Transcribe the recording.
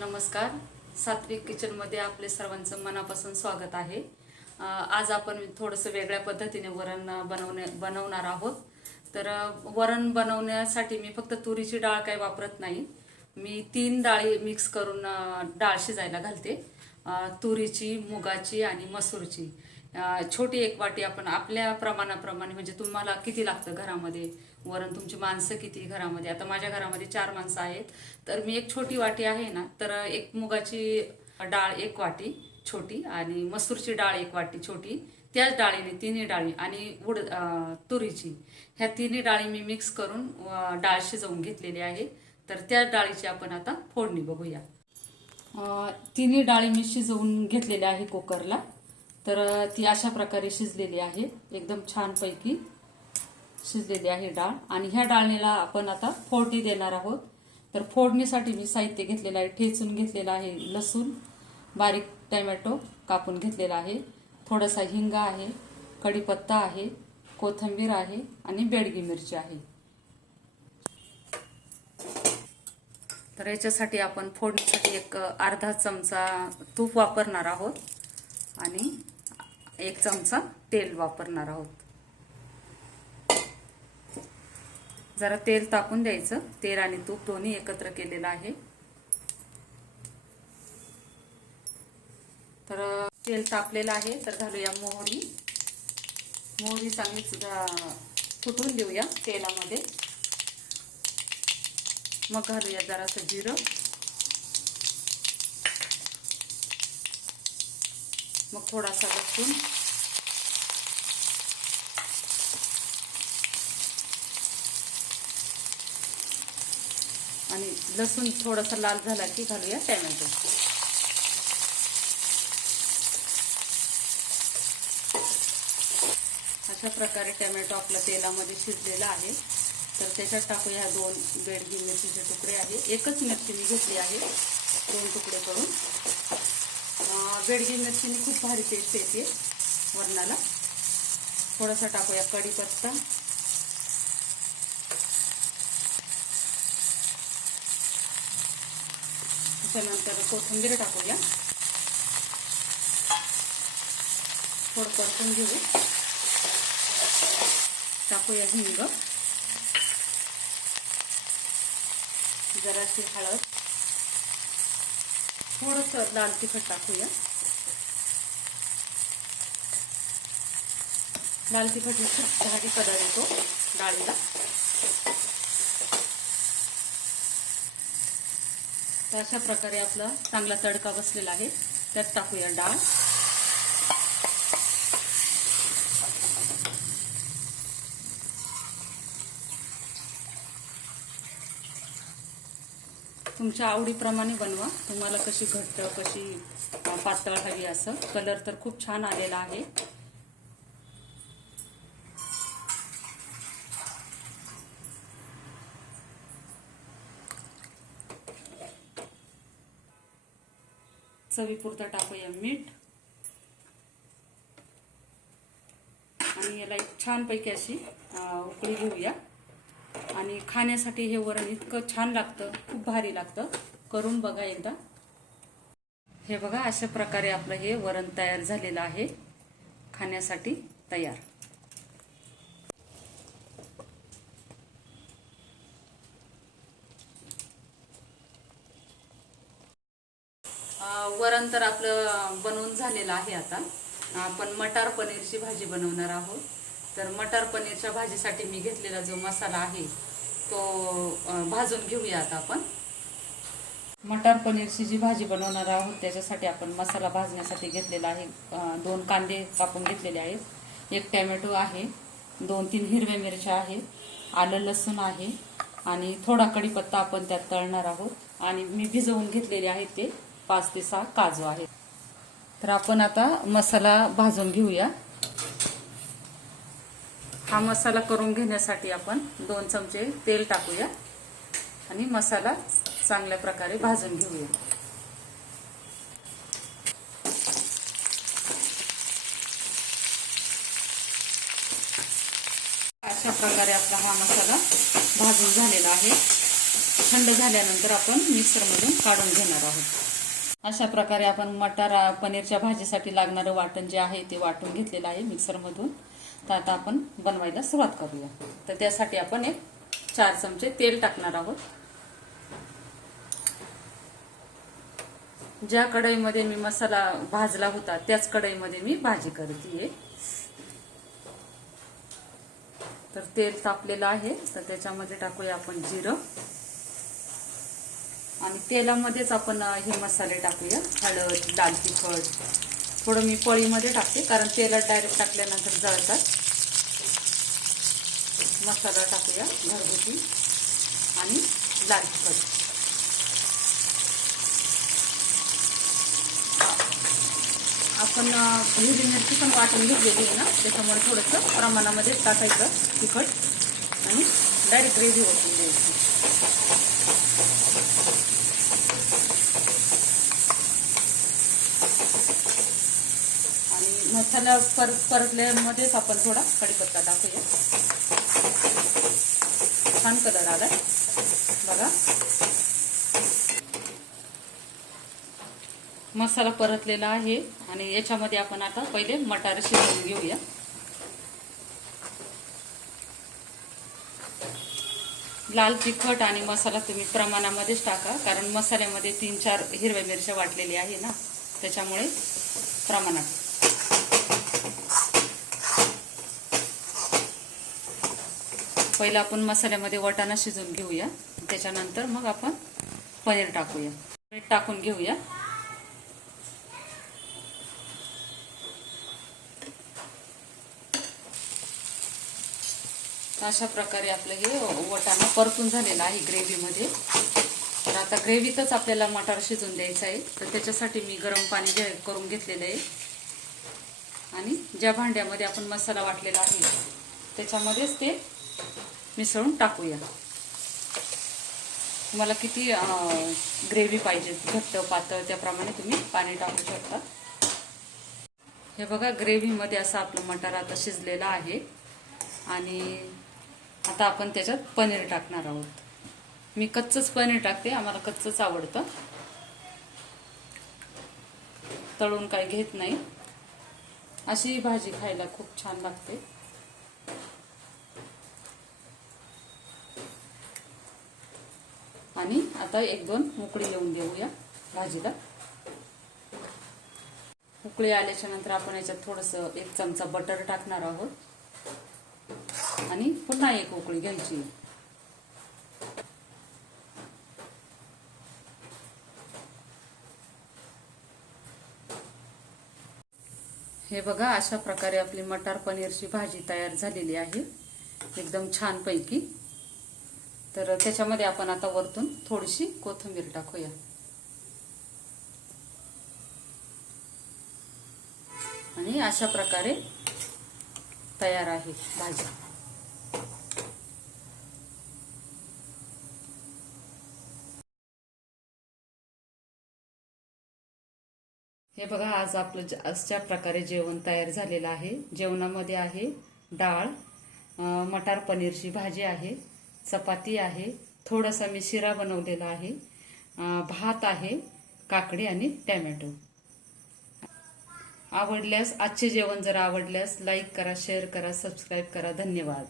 नमस्कार. सात्विक किचनमध्ये आपले सर्वांचं मनापासून स्वागत आहे. आज आपण थोडंसं वेगळ्या पद्धतीने वरण बनवणे बनवणार आहोत. तर वरण बनवण्यासाठी मी फक्त तुरीची डाळ काही वापरत नाही. मी तीन डाळी मिक्स करून डाळ शिजायला घालते. तुरीची मुगाची आणि मसूरची. छोटी एक वाटी आपण आपल्या प्रमाणाप्रमाणे म्हणजे तुम्हाला किती लागतं घरामध्ये? वरण तुमची माणसं किती घरामध्ये? आता माझ्या घरामध्ये चार माणसं आहेत. तर मी एक छोटी वाटी आहे ना तर एक मुगाची डाळ एक वाटी छोटी आणि मसूरची डाळ एक वाटी छोटी. त्याच डाळीने तिन्ही डाळी आणि उड तुरीची. ह्या तिन्ही डाळी मी मिक्स करून डाळ शिजवून घेतलेली आहे. तर त्याच डाळीची आपण आता फोडणी बघूया. तिन्ही डाळी मी शिजवून घेतलेली आहे कुकरला. तर ती अशा प्रकारे शिजलेली आहे एकदम छानपैकी. शिजलेली आहे डाळ. आणि ह्या डाळणीला आपण आता फोडणी देणार आहोत. तर फोडणीसाठी मी साहित्य घेतलेलं आहे ठेचून घेतलेलं आहे लसूण बारीक टमॅटो कापून घेतलेला आहे. थोडासा हिंग आहे कढीपत्ता आहे कोथिंबीर आहे आणि बेडगी मिरची आहे. तर याच्यासाठी आपण फोडणीसाठी एक अर्धा चमचा तूप वापरणार आहोत आणि एक चमचा तेल वापरणार आहोत. जरा तेल तापून द्यायचं. तेल आणि तूप दोन्ही एकत्र केलेलं आहे. तर तेल तापलेलं आहे. तर घालूया मोहरी. मोहरी चांगली सुद्धा फुटून देऊया तेलामध्ये. मग घालूया जरासं जिरं. मग थोडासा लसूण आणि लसूण थोडासा लाल झाला की घालूया टॅमॅटो. अशा प्रकारे टॅमॅटो आपला तेलामध्ये शिजलेला आहे. तर त्याच्यात टाकूया दोन बेडगी मिरचीचे तुकडे आहे. एकच मिरची मी घेतली आहे दोन तुकडे करून. बेडगी मिरचीने खूप भारी टेस्ट येते वरणाला. थोडासा टाकूया कढीपत्ता. त्याच्यानंतर कोथिंबीर टाकूया. थोडं परतून घेऊ. टाकूया हिंग. जराशी हळद. थोडंसं लाल तिखट टाकूया. लाल तिखट खूप भारी कलर येतो डाळीला. तर अशा प्रकारे आपला चांगला तडका बसलेला आहे. त्यात टाकूया डाळ. तुमच्या आवडीप्रमाणे बनवा. तुम्हाला कशी घट्ट कशी पातळ हवी असं. कलर तर खूप छान आलेला आहे. चवीपुरतं टाकूया मीठ. आणि याला एक छानपैकी अशी उकळी घेऊया. आणि खाण्यासाठी हे वरण इतकं छान लागतं खूप भारी लागतं. करून बघा एकदा. हे बघा अशा प्रकारे आपलं हे वरण तयार झालेलं आहे. खाण्यासाठी तयार. वरण तर आपलं बनवून झालेलं आहे आता. आपण मटार पनीरची भाजी बनवणार आहोत. तर मटार पनीरच्या भाजीसाठी मी घेतलेला जो मसाला आहे तो भाजून घेऊया आता आपण. मटार पनीरची जी भाजी बनवणार आहोत त्याच्यासाठी आपण मसाला भाजण्यासाठी घेतलेला आहे. दोन कांदे कापून घेतलेले आहेत. एक टॅमॅटो आहे. दोन तीन हिरव्या मिरच्या आहेत. आलं लसूण आहे. आणि थोडा कढीपत्ता आपण त्यात तळणार आहोत. आणि मी भिजवून घेतलेले आहेत ते. पाच ते सहा काजू आहेत. तर आपण आता मसाला भाजून घेऊया. हा मसाला करून घेण्यासाठी आपण दोन चमचे तेल टाकूया आणि मसाला चांगल्या प्रकारे भाजून घेऊया. अशा प्रकारे आपला हा मसाला भाजून झालेला आहे. थंड झाल्यानंतर आपण मिक्सरमधून काढून घेणार आहोत. अशा प्रकारे आपण मटार पनीरच्या भाजीसाठी लागणारं वाटण जे आहे ते वाटून घेतलेलं आहे मिक्सरमधून. तर आता आपण बनवायला सुरुवात करूया. तर त्यासाठी आपण एक चार चमचे तेल टाकणार आहोत. ज्या कढईमध्ये मी मसाला भाजला होता त्याच कढईमध्ये मी भाजी करते तर तेल तापलेलं आहे. तर त्याच्यामध्ये टाकूया आपण जिरं. आणि तेलामध्येच आपण हे मसाले टाकूया. हळद दाल तिखट थोडं मी पळीमध्ये टाकते कारण तेलात डायरेक्ट टाकल्यानंतर जळतात. मसाला टाकूया घरगुती. आणि दाल तिखट. आपण हिरवी मिरची पण वाटून घेतलेली आहे ना त्याच्यामुळे थोडंसं प्रमाणामध्ये टाकायचं तिखट आणि डायरेक्ट ग्रेव्ही वाटून द्यायची आणि मसाला पर परतल्यामध्येच आपण थोडा कढीपत्ता टाकूया. छान कलर आला बघा. मसाला परतलेला आहे आणि याच्यामध्ये आपण आता पहिले मटार शिजवून घेऊया. लाल तिखट आणि मसाला तुम्ही प्रमाणामध्येच टाका कारण मसाल्यामध्ये तीन चार हिरव्या मिरच्या वाटलेली आहे ना त्याच्यामुळे प्रमाणात. पहिलं आपण मसाल्यामध्ये वाटाणा शिजवून घेऊया. त्याच्यानंतर मग आपण पनीर टाकूया. पनीर टाकून घेऊया. अशा प्रकारे आपलं हे वटाणा परतून झालेला आहे ग्रेव्हीमध्ये. तर आता ग्रेव्हीतच आपल्याला मटार शिजून द्यायचं आहे. तर त्याच्यासाठी मी गरम पाणी जे करून घेतलेलं आहे. आणि ज्या भांड्यामध्ये आपण मसाला वाटलेला आहे त्याच्यामध्येच ते मिसळून टाकूया. तुम्हाला किती ग्रेव्ही पाहिजे घट्ट पातळ त्याप्रमाणे तुम्ही पाणी टाकू शकता. हे बघा ग्रेव्हीमध्ये असं आपलं मटार आता शिजलेलं आहे. आणि आता आपण त्याच्यात पनीर टाकणार आहोत. मी कच्चंच पनीर टाकते आम्हाला कच्चंच आवडतं. तळून काही घेत नाही. अशी भाजी खायला खूप छान लागते. आणि आता एक दोन उकळी येऊन देऊया भाजीला. उकळी आल्याच्यानंतर आपण याच्यात थोडस एक चमचा बटर टाकणार आहोत. आणि पुन्हा एक उकळी घ्यायची. हे बघा अशा प्रकारे आपली मटार पनीरची भाजी तयार झालेली आहे. एकदम छान पैकी तर त्याच्यामध्ये आपण आता वरतून थोडीशी कोथिंबीर टाकूया. आणि अशा प्रकारे तयार आहे भाजी. हे बघा आज आपलं अशा प्रकारे जेवण तयार झालेलं आहे. जेवणामध्ये आहे डाळ मटार पनीरची भाजी आहे. चपाती आहे थोडासा मी शिरा बनवलेला आहे भात आहे काकडी आणि टॅमॅटो. आवडल्यास आजचे जेवण जर आवडल्यास लाईक करा शेअर करा सबस्क्राईब करा. धन्यवाद.